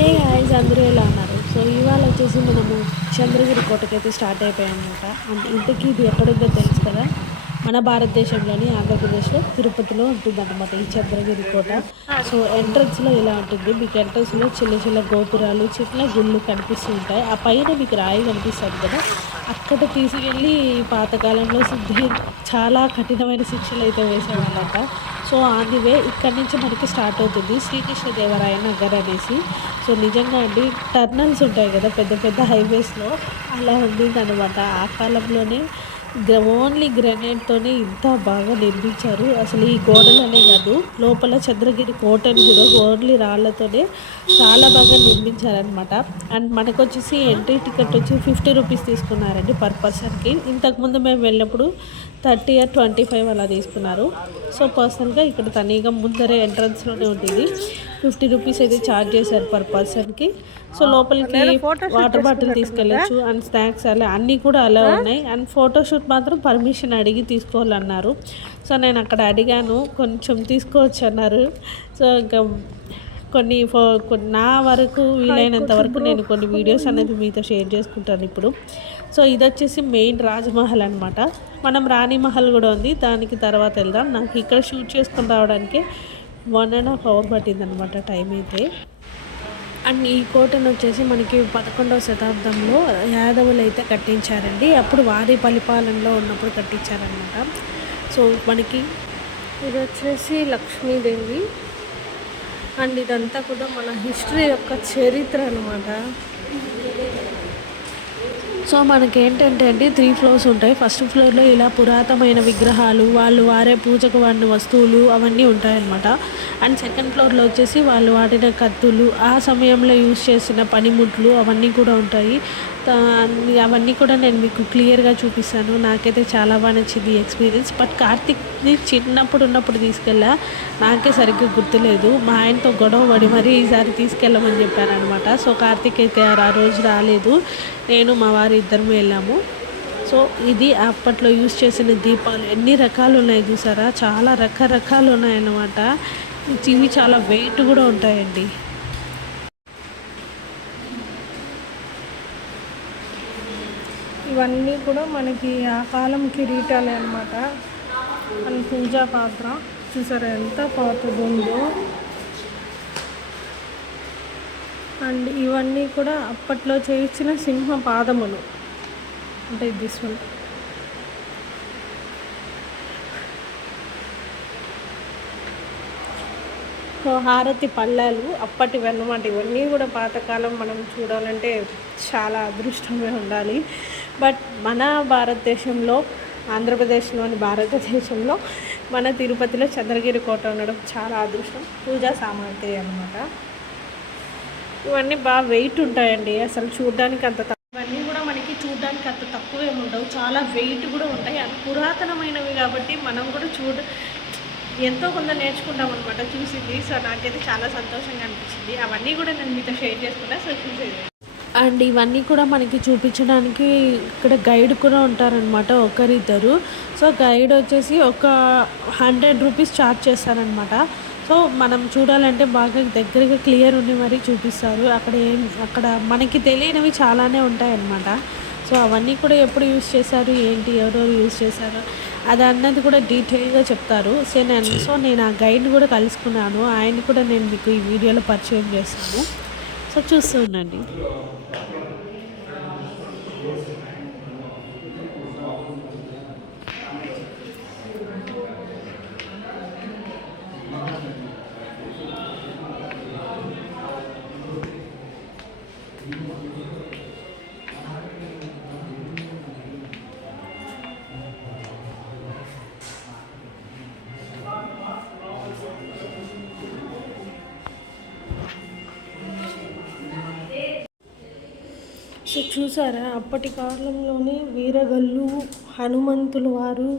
Hey guys అందరూ ఎలా ఉన్నారు? సో ఇవాళ వచ్చేసి మనము చంద్రగిరి కోటకైతే స్టార్ట్ అయిపోయామన్నమాట. అండ్ ఇంతకీ ఇది ఎక్కడుందో తెలుసు కదా, మన భారతదేశంలోని ఆంధ్రప్రదేశ్లో తిరుపతిలో ఉంటుందన్నమాట ఈ చంద్రగిరి కోట. సో ఎంట్రన్స్లో ఇలా ఉంటుంది, మీకు ఎంట్రన్స్లో చిన్న చిన్న గోపురాలు చిన్న గుళ్ళు కనిపిస్తూ ఉంటాయి. ఆ పైన మీకు రాయి కనిపిస్తుంది కదా, అక్కడ తీసుకెళ్ళి పాతకాలంలో చాలా కఠినమైన శిక్షలు అయితే వేసేవాళ్ళంట. సో ఆన్ ది వే ఇక్కడి నుంచి మనకి స్టార్ట్ అవుతుంది శ్రీకృష్ణదేవరాయ నగర్ అనేసి. సో నిజంగా అండి, టర్నల్స్ ఉంటాయి కదా పెద్ద పెద్ద హైవేస్లో, అలా ఉండిందనమాట ఆ కాలంలోనే. ఓన్లీ గ్రెనేడ్తోనే ఇంత బాగా నిర్మించారు. అసలు ఈ గోడలనే కాదు, లోపల చంద్రగిరి కోటని కూడా ఓన్లీ రాళ్లతోనే చాలా బాగా నిర్మించారనమాట. అండ్ మనకు వచ్చేసి ఎంట్రీ టికెట్ వచ్చి 50 రూపీస్ తీసుకున్నారండి పర్ పర్సన్కి. ఇంతకుముందు మేము వెళ్ళినప్పుడు 30 or 25 అలా తీసుకున్నారు. సో పర్సనల్గా ఇక్కడ తనీగా ముందరే ఎంట్రన్స్లోనే ఉంటుంది. 50 రూపీస్ అయితే ఛార్జ్ చేశారు పర్ పర్సన్కి. సో లోపలికి వాటర్ బాటిల్ తీసుకెళ్ళచ్చు అండ్ స్నాక్స్ అలా అన్నీ కూడా అలా ఉన్నాయి. అండ్ ఫోటోషూట్ మాత్రం పర్మిషన్ అడిగి తీసుకోవాలన్నారు. సో నేను అక్కడ అడిగాను, కొంచెం తీసుకోవచ్చు అన్నారు. సో ఇంకా నా వరకు వీలైనంత వరకు నేను కొన్ని వీడియోస్ అనేది మీతో షేర్ చేసుకుంటాను ఇప్పుడు. సో ఇది వచ్చేసి మెయిన్ రాజ్మహల్ అనమాట. మనం రాణి మహల్ కూడా ఉంది, దానికి తర్వాత వెళ్దాం. నాకు ఇక్కడ షూట్ చేసుకొని రావడానికి 1.5 hour పట్టిందనమాట టైం అయితే. అండ్ ఈ కోటను వచ్చేసి మనకి 11వ శతాబ్దంలో యాదవులు అయితే కట్టించారండి. అప్పుడు వారి పరిపాలనలో ఉన్నప్పుడు కట్టించారనమాట. సో మనకి ఇది వచ్చేసి లక్ష్మీదేవి. అండ్ ఇదంతా కూడా మన హిస్టరీ యొక్క చరిత్ర అనమాట. సో మనకేంటంటే అండి 3 floors ఉంటాయి. ఫస్ట్ ఫ్లోర్లో ఇలా పురాతనమైన విగ్రహాలు, వాళ్ళు వారే పూజకు వాడిన వస్తువులు అవన్నీ ఉంటాయన్నమాట. అండ్ సెకండ్ ఫ్లోర్లో వచ్చేసి వాళ్ళు వాడిన కత్తులు, ఆ సమయంలో యూజ్ చేసిన పనిముట్లు అవన్నీ కూడా ఉంటాయి. అవన్నీ కూడా నేను మీకు క్లియర్గా చూపిస్తాను. నాకైతే చాలా బాగా నచ్చింది ఎక్స్పీరియన్స్. బట్ కార్తిక్ని చిన్నప్పుడు ఉన్నప్పుడు తీసుకెళ్ళా, నాకే సరిగ్గా గుర్తులేదు. మా ఆయనతో గొడవ పడి మరీ ఈసారి తీసుకెళ్ళమని చెప్పాను అనమాట. సో కార్తిక్ అయితే ఆ రోజు రాలేదు, నేను మా వారి ఇద్దరమే వెళ్ళాము. సో ఇది అప్పట్లో యూజ్ చేసిన దీపాలు ఎన్ని రకాలు ఉన్నాయి చూసారా, చాలా రకరకాలు ఉన్నాయన్నమాట. ఇవి చాలా వెయిట్ కూడా ఉంటాయండి. ఇవన్నీ కూడా మనకి ఆ కాలం కిరీటాలే అనమాట. అండ్ పూజా పాత్ర చూసారా ఎంత పాతది ఉందో. అండ్ ఇవన్నీ కూడా అప్పట్లో చేయించిన సింహ పాదములు అంటే దిస్ వన్. హారతి పళ్ళాలు అప్పటివి అన్నమాట. ఇవన్నీ కూడా పాతకాలం. మనం చూడాలంటే చాలా అదృష్టమే ఉండాలి. బట్ మన భారతదేశంలో, ఆంధ్రప్రదేశ్లోని భారతదేశంలో మన తిరుపతిలో చంద్రగిరి కోట ఉండడం చాలా అదృష్టం. పూజా సామాగ్రి అన్నమాట. ఇవన్నీ బాగా వెయిట్ ఉంటాయండి, అసలు చూడడానికి అంత ఇవన్నీ కూడా మనకి చూడడానికి అంత తక్కువ ఏమి ఉండవు, చాలా వెయిట్ కూడా ఉంటాయి. అది పురాతనమైనవి కాబట్టి మనం కూడా ఎంతో కొంత నేర్చుకుంటాం అనమాట చూసింది. సో నాకైతే చాలా సంతోషంగా అనిపించింది. అవన్నీ కూడా నేను మీతో షేర్ చేసుకున్నా. సో చూసేది. అండ్ ఇవన్నీ కూడా మనకి చూపించడానికి ఇక్కడ గైడ్ కూడా ఉంటారనమాట, ఒకరిద్దరు. సో గైడ్ వచ్చేసి ఒక 100 రూపీస్ ఛార్జ్ చేస్తారనమాట. సో మనం చూడాలంటే బాగా దగ్గరగా క్లియర్ ఉండి మరీ చూపిస్తారు. అక్కడ మనకి తెలియనివి చాలానే ఉంటాయన్నమాట. సో అవన్నీ కూడా ఎప్పుడు యూజ్ చేశారు, ఏంటి, ఎవరెవరు యూజ్ చేశారు అది అన్నది కూడా డీటెయిల్గా చెప్తారు. సో నేను ఆ గైడ్ని కూడా కలుసుకున్నాను. ఆయన కూడా నేను మీకు ఈ వీడియోలో పరిచయం చేస్తాను. సో చూస్తూ ఉండండి. సో చూసారా, అప్పటి కాలంలోనే వీరగల్లు, హనుమంతులు వారు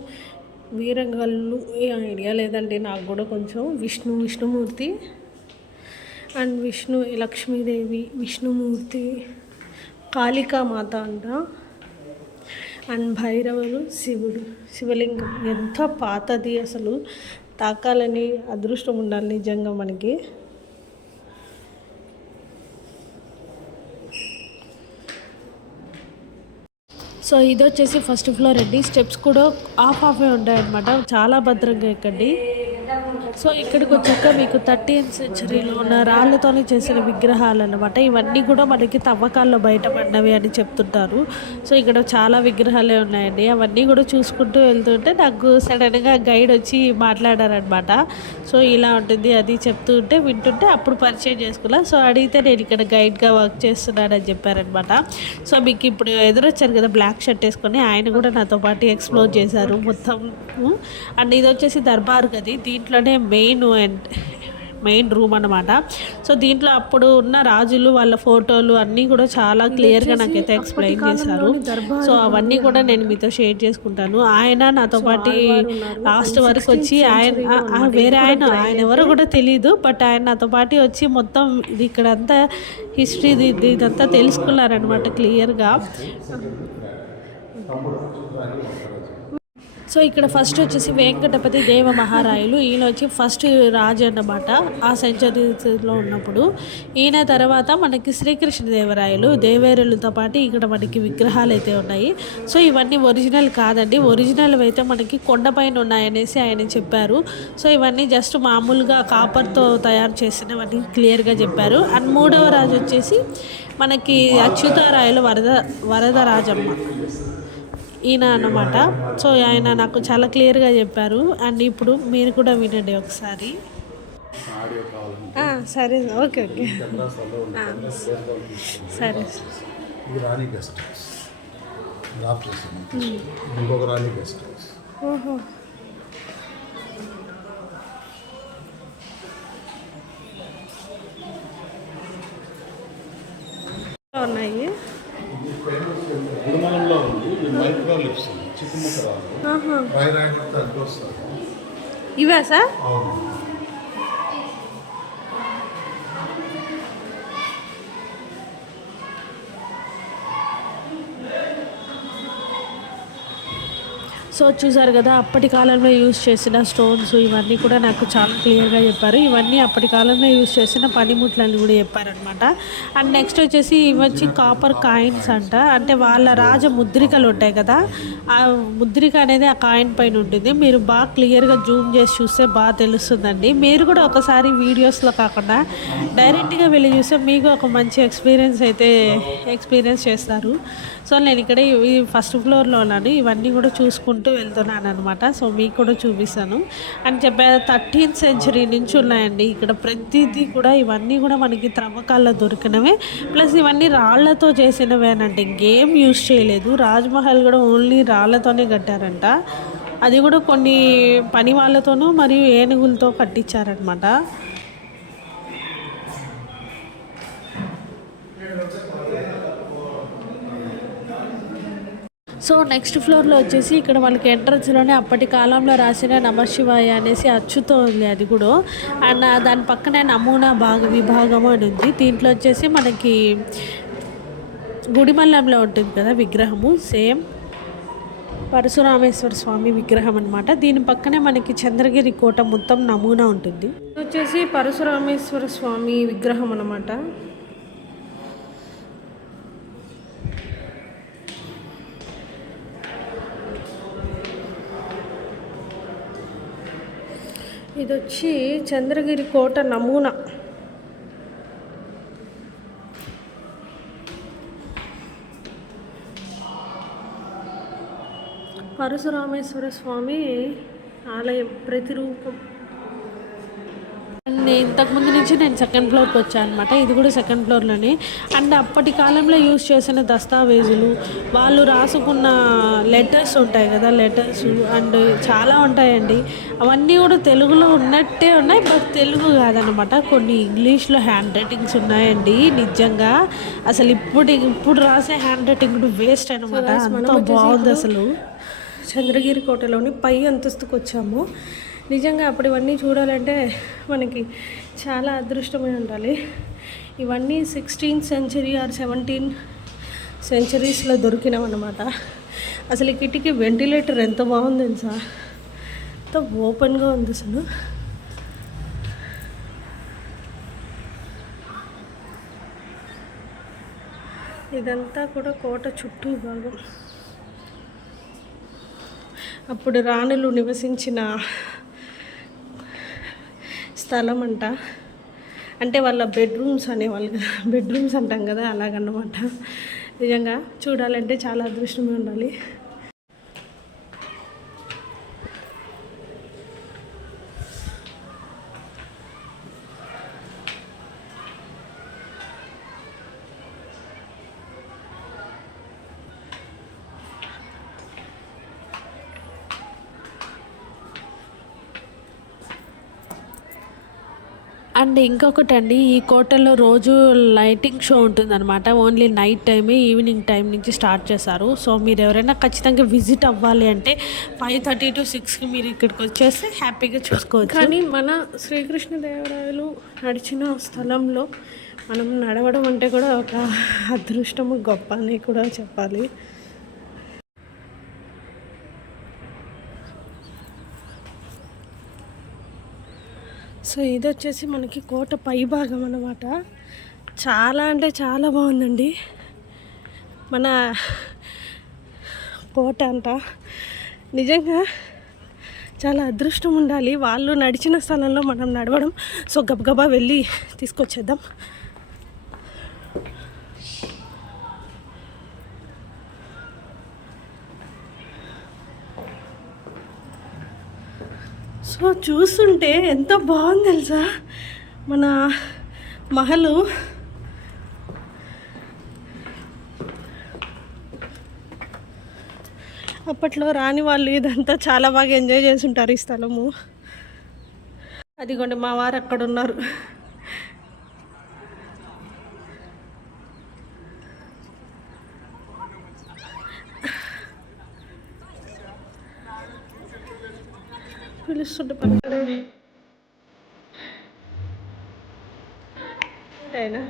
వీరగల్లు, ఏ ఐడియా లేదండి నాకు కూడా కొంచెం. విష్ణుమూర్తి అండ్ లక్ష్మీదేవి, విష్ణుమూర్తి, కాళికామాత అంట, అండ్ భైరవుడు, శివలింగం. ఎంత పాతది అసలు, తాకాలని అదృష్టం ఉండాలి నిజంగా మనకి. సో ఇది వచ్చేసి ఫస్ట్ ఫ్లోర్ అండి. స్టెప్స్ కూడా హాఫే ఉంటాయన్నమాట. చాలా భద్రంగా ఎక్కండి. సో ఇక్కడికి వచ్చాక మీకు 13th సెంచరీలో ఉన్న రాళ్ళతోనే చేసిన విగ్రహాలు అన్నమాట. ఇవన్నీ కూడా మనకి తవ్వకాల్లో బయటపడినవి అని చెప్తుంటారు. సో ఇక్కడ చాలా విగ్రహాలే ఉన్నాయండి. అవన్నీ కూడా చూసుకుంటూ వెళ్తుంటే నాకు సడన్గా గైడ్ వచ్చి మాట్లాడారనమాట. సో ఇలా ఉంటుంది అది చెప్తూ ఉంటే వింటుంటే అప్పుడు పరిచయం చేసుకున్నా. సో అడిగితే నేను ఇక్కడ గైడ్గా వర్క్ చేస్తున్నానని చెప్పారనమాట. సో మీకు ఇప్పుడు ఎదురొచ్చారు కదా బ్లాక్ షర్ట్ వేసుకొని, ఆయన కూడా నాతో పాటు ఎక్స్ప్లోర్ చేశారు మొత్తం. అండ్ ఇది వచ్చేసి దర్బార్ గది. దీంట్లోనే మెయిన్ రూమ్ అనమాట. సో దీంట్లో అప్పుడు ఉన్న రాజులు వాళ్ళ ఫోటోలు అన్నీ కూడా చాలా క్లియర్గా నాకైతే ఎక్స్ప్లెయిన్ చేశారు. సో అవన్నీ కూడా నేను మీతో షేర్ చేసుకుంటాను. ఆయన నాతో పాటు లాస్ట్ వరకు వచ్చి వేరే ఆయన ఎవరో కూడా తెలీదు, బట్ ఆయన నాతో పాటు వచ్చి మొత్తం ఇది ఇక్కడంతా హిస్టరీ ఇదంతా తెలుసుకున్నారనమాట క్లియర్గా. సో ఇక్కడ ఫస్ట్ వచ్చేసి వెంకటపతి దేవ మహారాయలు. ఈయన వచ్చి ఫస్ట్ రాజు అన్నమాట ఆ సెంచరీస్లో ఉన్నప్పుడు. ఈయన తర్వాత మనకి శ్రీకృష్ణదేవరాయలు దేవేరులతో పాటు ఇక్కడ మనకి విగ్రహాలు అయితే ఉన్నాయి. సో ఇవన్నీ ఒరిజినల్ కాదండి. ఒరిజినల్ అయితే మనకి కొండపైన ఉన్నాయనేసి ఆయన చెప్పారు. సో ఇవన్నీ జస్ట్ మామూలుగా కాపర్తో తయారు చేసినవన్నీ క్లియర్గా చెప్పారు. అండ్ మూడవ రాజు వచ్చేసి మనకి అచ్యుతారాయలు వరదరాజమ్మ ఈయన అన్నమాట. సో ఆయన నాకు చాలా క్లియర్గా చెప్పారు. అండ్ ఇప్పుడు మీరు కూడా వినండి ఒకసారి. సరే ఓకే సరే. ఓహో ఉన్నాయి. గుడిమలంలో ఉంది మైక్రోలిప్స్ ఇవా సార్? సో చూసారు కదా అప్పటి కాలంలో యూజ్ చేసిన స్టోన్స్ ఇవన్నీ కూడా నాకు చాలా క్లియర్గా చెప్పారు. ఇవన్నీ అప్పటి కాలంలో యూజ్ చేసిన పనిముట్లని కూడా చెప్పారనమాట. అండ్ నెక్స్ట్ వచ్చేసి ఇవి వచ్చి కాపర్ కాయిన్స్ అంట. అంటే వాళ్ళ రాజ ముద్రికలు ఉంటాయి కదా, ఆ ముద్రిక అనేది ఆ కాయిన్ పైన ఉంటుంది. మీరు బాగా క్లియర్గా జూమ్ చేసి చూస్తే బాగా తెలుస్తుందండి. మీరు కూడా ఒకసారి వీడియోస్లో కాకుండా డైరెక్ట్గా వెళ్ళి చూస్తే మీకు ఒక మంచి ఎక్స్పీరియన్స్ చేస్తారు. సో నేను ఇక్కడ ఈ ఫస్ట్ ఫ్లోర్లో ఉన్నాను. ఇవన్నీ కూడా చూసుకుంటూ వెళ్తున్నాను అనమాట. సో మీకు కూడా చూపిస్తాను అని చెప్పా. 13th సెంచరీ నుంచి ఉన్నాయండి ఇక్కడ ప్రతిదీ కూడా. ఇవన్నీ కూడా మనకి త్రవ్వకాల్లో దొరికినవే. ప్లస్ ఇవన్నీ రాళ్లతో చేసినవేనంటే గేమ్ యూజ్ చేయలేదు. రాజ్మహల్ కూడా ఓన్లీ రాళ్లతోనే కట్టారంట. అది కూడా కొన్ని పని వాళ్ళతోనూ మరియు ఏనుగులతో కట్టించారనమాట. సో నెక్స్ట్ ఫ్లోర్లో వచ్చేసి ఇక్కడ వాళ్ళకి ఎంట్రన్స్లోనే అప్పటి కాలంలో రాసిన నమశివాయ అనేసి అచ్చుతో ఉంది అది కూడా. అండ్ దాని పక్కనే నమూనా విభాగము అని ఉంది. దీంట్లో వచ్చేసి మనకి గుడిమల్లంలో ఉంటుంది కదా విగ్రహము, సేమ్ పరశురామేశ్వర స్వామి విగ్రహం అనమాట. దీని పక్కనే మనకి చంద్రగిరి కోట మొత్తం నమూనా ఉంటుంది. వచ్చేసి పరశురామేశ్వర స్వామి విగ్రహం అనమాట. ఇది వచ్చి చంద్రగిరి కోట నమూనా. పరశురామేశ్వర స్వామి ఆలయం ప్రతిరూపం. ఇంతకుముందు నుంచి నేను సెకండ్ ఫ్లోర్కి వచ్చాను అనమాట. ఇది కూడా సెకండ్ ఫ్లోర్లోనే. అండ్ అప్పటి కాలంలో యూజ్ చేసిన దస్తావేజులు, వాళ్ళు రాసుకున్న లెటర్స్ ఉంటాయి కదా, లెటర్స్ అండ్ చాలా ఉంటాయండి. అవన్నీ కూడా తెలుగులో ఉన్నట్టే ఉన్నాయి, బట్ తెలుగు కాదనమాట. కొన్ని ఇంగ్లీష్లో హ్యాండ్ రైటింగ్స్ ఉన్నాయండి. నిజంగా అసలు ఇప్పుడు రాసే హ్యాండ్ రైటింగ్ కూడా వేస్ట్ అనమాట. అంత బాగుంది అసలు. చంద్రగిరి కోటలోని పై అంతస్తుకు వచ్చాము. నిజంగా అప్పుడు ఇవన్నీ చూడాలంటే మనకి చాలా అదృష్టమే ఉండాలి. ఇవన్నీ 16th సెంచరీ ఆర్ 17th సెంచరీస్లో దొరికినామన్నమాట. అసలు ఈ కిటికీ వెంటిలేటర్ ఎంత బాగుంది తెలుసా, ఎంత ఓపెన్గా ఉంది అసలు. ఇదంతా కూడా కోట చుట్టూ భాగం. అప్పుడు రాణులు నివసించిన స్థలం అంట. అంటే వాళ్ళ బెడ్రూమ్స్ అనేవాళ్ళు కదా, బెడ్రూమ్స్ అంటాం కదా, అలాగన్నమాట. నిజంగా చూడాలంటే చాలా అదృష్టమే ఉండాలి. అండ్ ఇంకొకటి అండి, ఈ కోటలో రోజు లైటింగ్ షో ఉంటుందన్నమాట. ఓన్లీ నైట్ టైమే, ఈవినింగ్ టైం నుంచి స్టార్ట్ చేశారు. సో మీరు ఎవరైనా ఖచ్చితంగా విజిట్ అవ్వాలి అంటే 5:30 to 6కి మీరు ఇక్కడికి వచ్చేసి హ్యాపీగా చూసుకోవచ్చు. కానీ మన శ్రీకృష్ణదేవరాయలు నడిచిన స్థలంలో మనం నడవడం అంటే కూడా ఒక అదృష్టము, గొప్ప అని కూడా చెప్పాలి. సో ఇది వచ్చేసి మనకి కోట పై భాగం అన్నమాట. చాలా అంటే చాలా బాగుందండి. మన కోట అంట నిజంగా చాలా అదృష్టం ఉండాలి. వాళ్ళు నడిచిన స్థలంలో మనం నడవడం. సో గబగబా వెళ్ళి తీసుకొచ్చేద్దాం. సో చూస్తుంటే ఎంత బాగుంది తెలుసా మన మహలు. అప్పట్లో రాని వాళ్ళు ఇదంతా చాలా బాగా ఎంజాయ్ చేసి ఉంటారు ఈ స్థలము. అదిగోండి మా వారు అక్కడ ఉన్నారు. పిలుస్తుంటే పక్కనే అయినా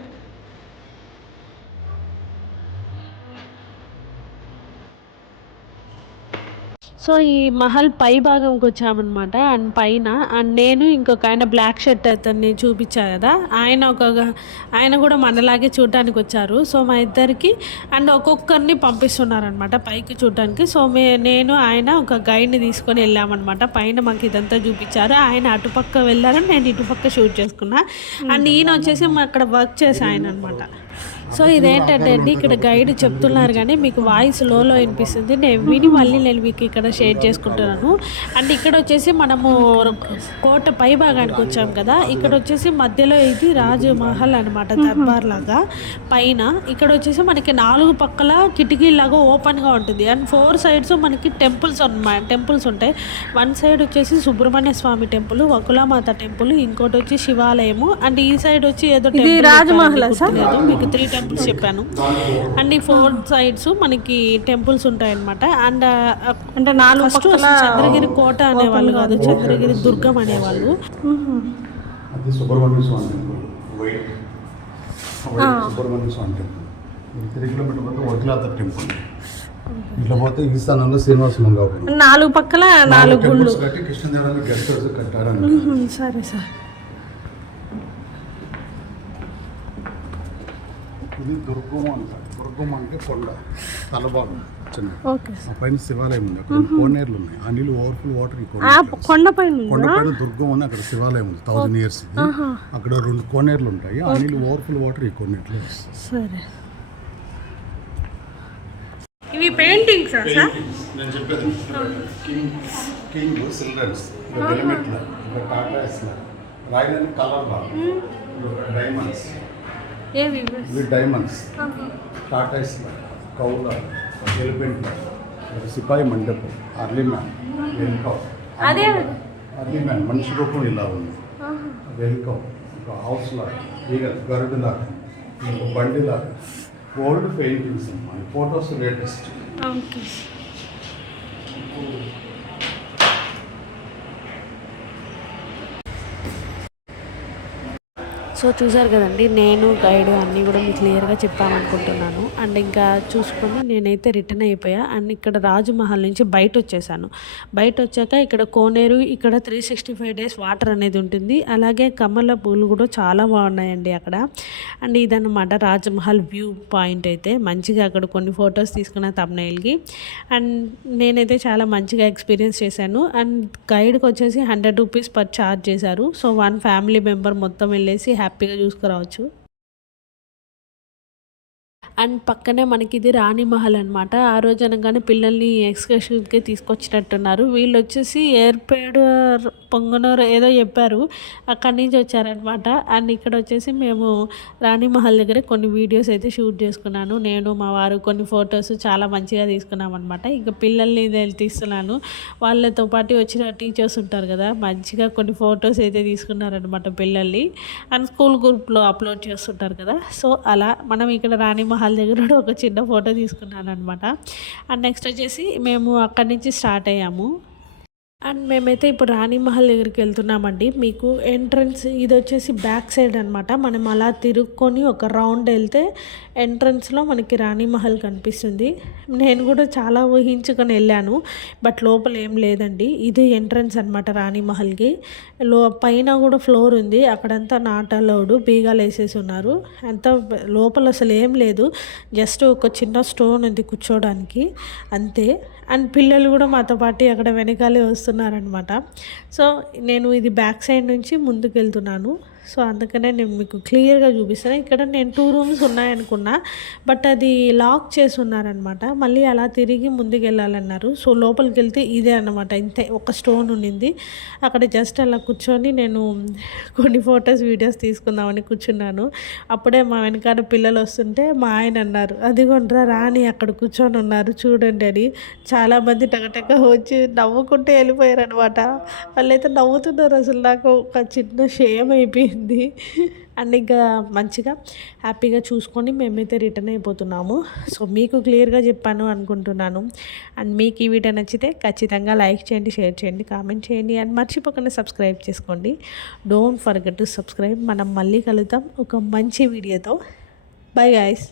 సో ఈ మహల్ పై భాగంకి వచ్చామన్నమాట. అండ్ పైన నేను ఇంకొక ఆయన బ్లాక్ షర్ట్ అతన్ని చూపించా కదా, ఆయన కూడా మనలాగే చూడటానికి వచ్చారు. సో మా ఇద్దరికి అండ్ ఒక్కొక్కరిని పంపిస్తున్నారనమాట పైకి చూడటానికి. సో నేను ఆయన ఒక గైడ్ని తీసుకొని వెళ్ళామన్నమాట. పైన మాకు ఇదంతా చూపించారు. ఆయన అటుపక్క వెళ్ళారు, నేను ఇటుపక్క షూట్ చేసుకున్నా. అండ్ ఈయన వచ్చేసి అక్కడ వర్క్ చేసే ఆయన అనమాట. సో ఇదేంటంటే అండి, ఇక్కడ గైడ్ చెప్తున్నారు కానీ మీకు వాయిస్ లోలో వినిపిస్తుంది. నేను విని మళ్ళీ నేను మీకు ఇక్కడ షేర్ చేసుకుంటున్నాను. అండ్ ఇక్కడ వచ్చేసి మనము కోట పై భాగానికి వచ్చాం కదా, ఇక్కడ వచ్చేసి మధ్యలో ఇది రాజమహల్ అనమాట, దర్బార్ లాగా. పైన ఇక్కడ వచ్చేసి మనకి 4 పక్కల కిటికీలాగా ఓపెన్గా ఉంటుంది. అండ్ 4 sides మనకి టెంపుల్స్ ఉంటాయి. 1 side వచ్చేసి సుబ్రహ్మణ్య స్వామి టెంపుల్, వకులామాత టెంపుల్, ఇంకోటి వచ్చి శివాలయము. అండ్ ఈ సైడ్ వచ్చి ఏదో రాజమహల్ మీకు 3 టెంపుల్స్ చెప్పాను. అండ్ ఈ 4 sides మనకి టెంపుల్స్ ఉంటాయి అనమాట. అండ్ అంటే 4 పక్కల చంద్రగిరి కోట అనేవాళ్ళు కాదు, చంద్రగిరి దుర్గం అనేవాళ్ళు. అది సుబ్రహ్మణ్య స్వామి టెంపుల్, వైట్ సుబ్రహ్మణ్య స్వామి టెంపుల్. 3 కిలోమీటర్ పోతే వకులామాత టెంపుల్. ఇట్లా పోతే ఈ స్థానంలో శ్రీనివాస మంగా 4 పక్కల 4 గుళ్ళు కట్టి కృష్ణదేవరాయలు గెస్ట్ హౌస్ కట్టారని. సరే సార్. ఇది దుర్గం అంటారు. దుర్గం అంటే కొండ తలభాగం చిన్న. ఆ పైన శివాలయం ఉంది, అక్కడ కోనేరులు ఉన్నాయి. ఆ నీళ్ళు ఓవర్ఫుల్ వాటర్ కొండపైన దుర్గం ఉంది, అక్కడ శివాలయం ఉంది 1000 years. అక్కడ 2 కోనేరులు ఉంటాయి. ఆ నీళ్ళు ఓవర్ఫుల్ వాటర్ ఈ కోనేరులో. సరే, ఇవి పెయింటింగ్స్ నేను చెప్పేది కింగ్ సిల్డ్రన్స్ ఎలిమెంట్ల టాటాస్ రాయలని కలర్ డైమండ్స్. ఇవి డైమండ్స్, టాటాస్, కౌల, ఎలిఫెంట్, సిపాయి మండపం, early man, welcome. Early man మనిషి రూపం ఇలా ఉంది. వెల్కమ్ ఒక హౌస్ లాగా, గరుడు లాగా, ఒక బండి లాగా. ఓల్డ్ పెయింటింగ్స్ అన్నమాట. Photos latest. సో చూసారు కదండి, నేను గైడ్ అన్నీ కూడా మీకు క్లియర్గా చెప్పామనుకుంటున్నాను. అండ్ ఇంకా చూసుకొని నేనైతే రిటర్న్ అయిపోయా. అండ్ ఇక్కడ రాజమహల్ నుంచి బయట వచ్చేసాను. బయట వచ్చాక ఇక్కడ కోనేరు, ఇక్కడ 365 డేస్ వాటర్ అనేది ఉంటుంది. అలాగే కమల పూలు కూడా చాలా బాగున్నాయండి అక్కడ. అండ్ ఇదన్నమాట రాజమహల్ వ్యూ పాయింట్. అయితే మంచిగా అక్కడ కొన్ని ఫొటోస్ తీసుకున్న తమ్నైల్కి. అండ్ నేనైతే చాలా మంచిగా ఎక్స్పీరియన్స్ చేశాను. అండ్ గైడ్కి వచ్చేసి 100 రూపీస్ పర్ ఛార్జ్ చేశారు. సో 1 ఫ్యామిలీ మెంబర్ మొత్తం వెళ్ళేసి హ్యాపీగా చూసుకురావచ్చు. అండ్ పక్కనే మనకి ఇది రాణిమహల్ అనమాట. ఆ రోజు అనగానే పిల్లల్ని ఎక్స్కర్షన్కి తీసుకొచ్చినట్టున్నారు. వీళ్ళు వచ్చేసి ఏర్పేడు పొంగనూరు ఏదో చెప్పారు, అక్కడి నుంచి వచ్చారనమాట. అండ్ ఇక్కడ వచ్చేసి మేము రాణిమహల్ దగ్గర కొన్ని వీడియోస్ అయితే షూట్ చేసుకున్నాను. నేను మా వారు కొన్ని ఫొటోస్ చాలా మంచిగా తీసుకున్నాం అనమాట. ఇంకా పిల్లల్ని తీస్తున్నాను. వాళ్ళతో పాటు వచ్చిన టీచర్స్ ఉంటారు కదా, మంచిగా కొన్ని ఫొటోస్ అయితే తీసుకున్నారనమాట పిల్లల్ని. అండ్ స్కూల్ గ్రూప్లో అప్లోడ్ చేస్తుంటారు కదా. సో అలా మనం ఇక్కడ రాణిమహల్ దగ్గర కూడా ఒక చిన్న ఫోటో తీసుకున్నాను అనమాట. అండ్ నెక్స్ట్ వచ్చేసి మేము అక్కడి నుంచి స్టార్ట్ అయ్యాము. అండ్ మేమైతే ఇప్పుడు రాణిమహల్ దగ్గరికి వెళ్తున్నామండి. మీకు ఎంట్రన్స్ ఇది వచ్చేసి బ్యాక్ సైడ్ అనమాట. మనం అలా తిరుక్కొని ఒక రౌండ్ వెళ్తే ఎంట్రన్స్లో మనకి రాణిమహల్ కనిపిస్తుంది. నేను కూడా చాలా ఊహించుకొని వెళ్ళాను, బట్ లోపల ఏం లేదండి. ఇది ఎంట్రన్స్ అనమాట రాణిమహల్కి. పైన కూడా ఫ్లోర్ ఉంది, అక్కడంతా నాట్ అలౌడ్, బీగాలు వేసేసి ఉన్నారు. అంత లోపల అసలు ఏం లేదు, జస్ట్ ఒక చిన్న స్టోన్ ఉంది కూర్చోడానికి అంతే. అండ్ పిల్లలు కూడా మాతో పాటు అక్కడ వెనకాలే వస్తున్నారనమాట. సో నేను ఇది బ్యాక్ సైడ్ నుంచి ముందుకు వెళ్తున్నాను. సో అందుకనే నేను మీకు క్లియర్గా చూపిస్తాను. ఇక్కడ నేను 2 రూమ్స్ ఉన్నాయనుకున్నా, బట్ అది లాక్ చేసి ఉన్నారనమాట. మళ్ళీ అలా తిరిగి ముందుకు వెళ్ళాలన్నారు. సో లోపలికి వెళ్తే ఇదే అనమాట, ఇంతే ఒక స్టోన్ ఉండింది. అక్కడ జస్ట్ అలా కూర్చొని నేను కొన్ని ఫొటోస్ వీడియోస్ తీసుకుందామని కూర్చున్నాను. అప్పుడే మా వెనకాల పిల్లలు వస్తుంటే మా ఆయన అన్నారు, అదిగోండ్రా రాణి అక్కడ కూర్చొని ఉన్నారు చూడండి అని. చాలామంది టగటగ వచ్చి నవ్వుకుంటే వెళ్ళిపోయారు అనమాట. వాళ్ళైతే నవ్వుతున్నారు, అసలు నాకు ఒక చిన్న షేమ్ అయిపోయింది. అండ్ ఇంకా మంచిగా హ్యాపీగా చూసుకొని మేమైతే రిటర్న్ అయిపోతున్నాము. సో మీకు క్లియర్గా చెప్పాను అనుకుంటున్నాను. అండ్ మీకు ఈ వీడియో నచ్చితే ఖచ్చితంగా లైక్ చేయండి, షేర్ చేయండి, కామెంట్ చేయండి. అండ్ మర్చిపోకుండా సబ్స్క్రైబ్ చేసుకోండి. Don't forget to subscribe. మనం మళ్ళీ కలుద్దాం ఒక మంచి వీడియోతో. Bye guys.